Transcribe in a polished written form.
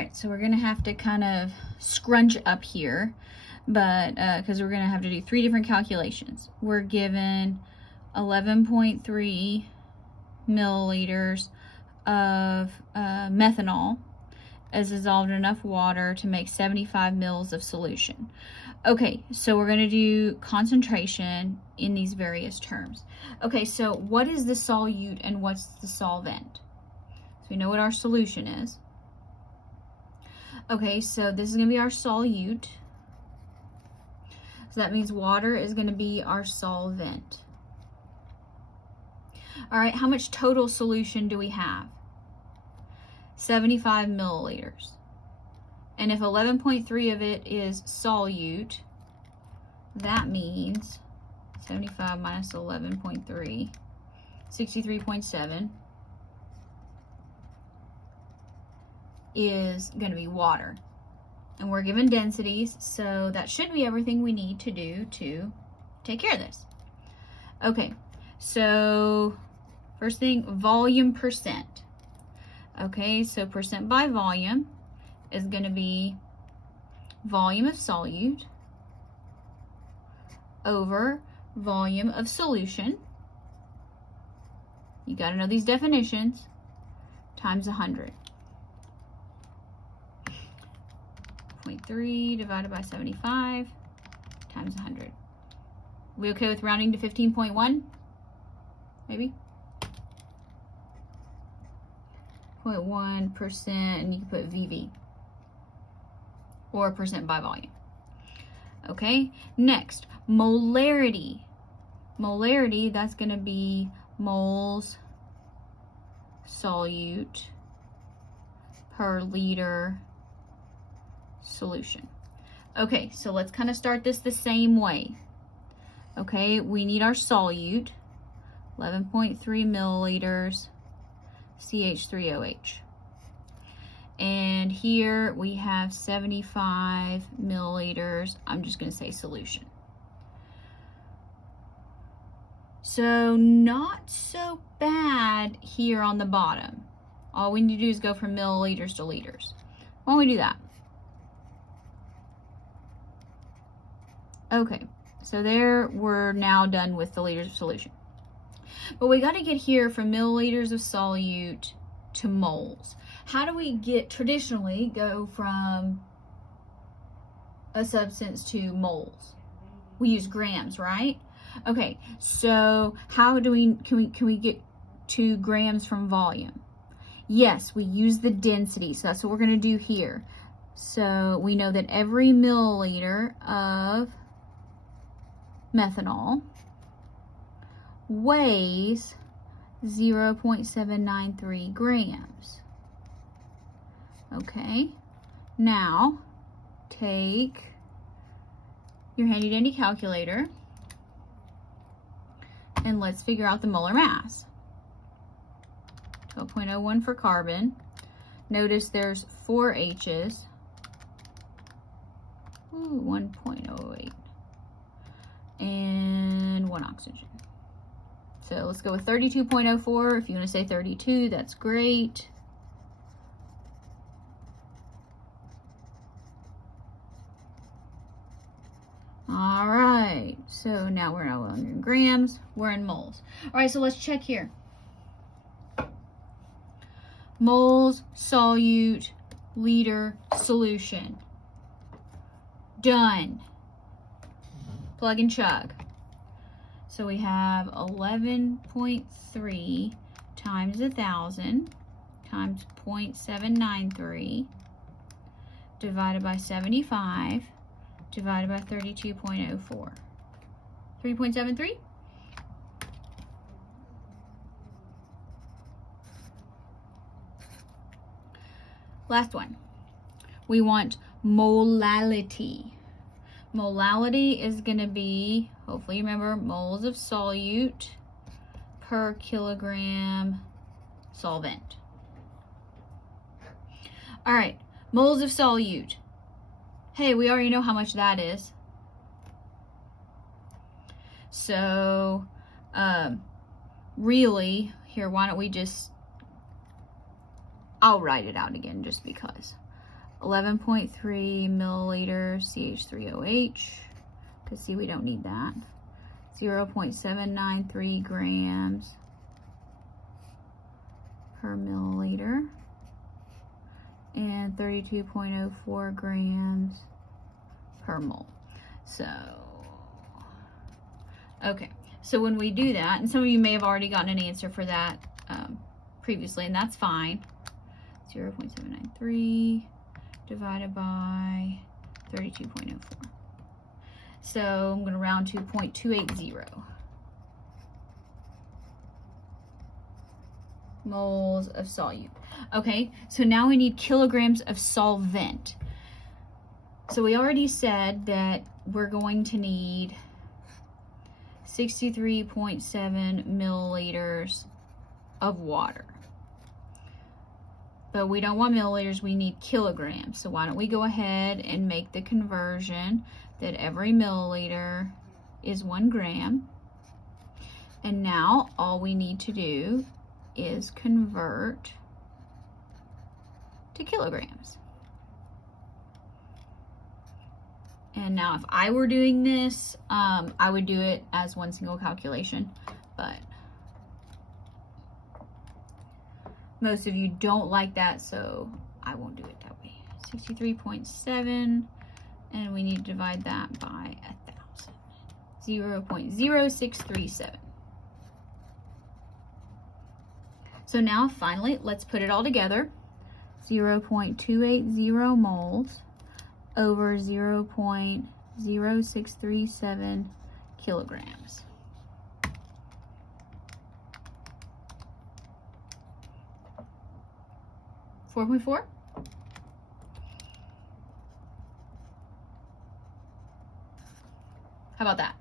right, so we're gonna have to kind of scrunch up here, but because we're gonna have to do 3 different calculations. We're given 11.3 milliliters of methanol is dissolved in enough water to make 75 mils of solution. Okay, so we're going to do concentration in these various terms. Okay, so what is the solute and what's the solvent? So we know what our solution is. Okay, so this is going to be our solute. So that means water is going to be our solvent. All right, how much total solution do we have? 75 milliliters. And if 11.3 of it is solute, that means 75 minus 11.3, 63.7 is going to be water. And we're given densities, so that should be everything we need to do to take care of this. Okay, so first thing, volume percent. Okay, so percent by volume is going to be volume of solute over volume of solution. You got to know these definitions, times 100. 0.3 divided by 75 times 100. We okay with rounding to 15.1? Maybe? 0.1%, and you can put VV or percent by volume. Okay, next, molarity. Molarity, that's going to be moles solute per liter solution. Okay, so let's kind of start this the same way. Okay, we need our solute, 11.3 milliliters CH3OH. And here we have 75 milliliters, I'm just going to say solution. So not so bad here on the bottom. All we need to do is go from milliliters to liters. Why don't we do that? Okay, so there we're now done with the liters of solution. But we got to get here from milliliters of solute to moles. How do we traditionally go from a substance to moles? We use grams, right? Okay, so how do can we get to grams from volume? Yes, we use the density, so that's what we're going to do here. So we know that every milliliter of methanol weighs 0.793 grams. Okay, now take your handy dandy calculator and let's figure out the molar mass. 12.01 for carbon. Notice there's 4 H's. 1.08. And 1 oxygen. So let's go with 32.04. If you want to say 32, that's great. All right, so now we're no longer in grams, we're in moles. All right, so let's check here. Moles, solute, liter, solution. Done. Plug and chug. So we have 11.3 times 1,000 times 0.793 divided by 75 divided by 32.04. 3.73? Last one. We want molality. Molality is going to be, hopefully you remember, moles of solute per kilogram solvent. All right, moles of solute. Hey, we already know how much that is. So, really, here, why don't we I'll write it out again just because. 11.3 milliliters CH3OH, because see, we don't need that. 0.793 grams per milliliter, and 32.04 grams per mole. So, okay, so when we do that, and some of you may have already gotten an answer for that previously, and that's fine. 0.793 divided by 32.04. So I'm going to round to 0.280 moles of solute. Okay, so now we need kilograms of solvent. So we already said that we're going to need 63.7 milliliters of water. But we don't want milliliters, we need kilograms. So why don't we go ahead and make the conversion that every milliliter is 1 gram. And now all we need to do is convert to kilograms. And now if I were doing this, I would do it as one single calculation, but most of you don't like that, so I won't do it that way. 63.7, and we need to divide that by 1,000. 0.0637. So now finally, let's put it all together. 0.280 moles over 0.0637 kilograms. $4.4? How about that?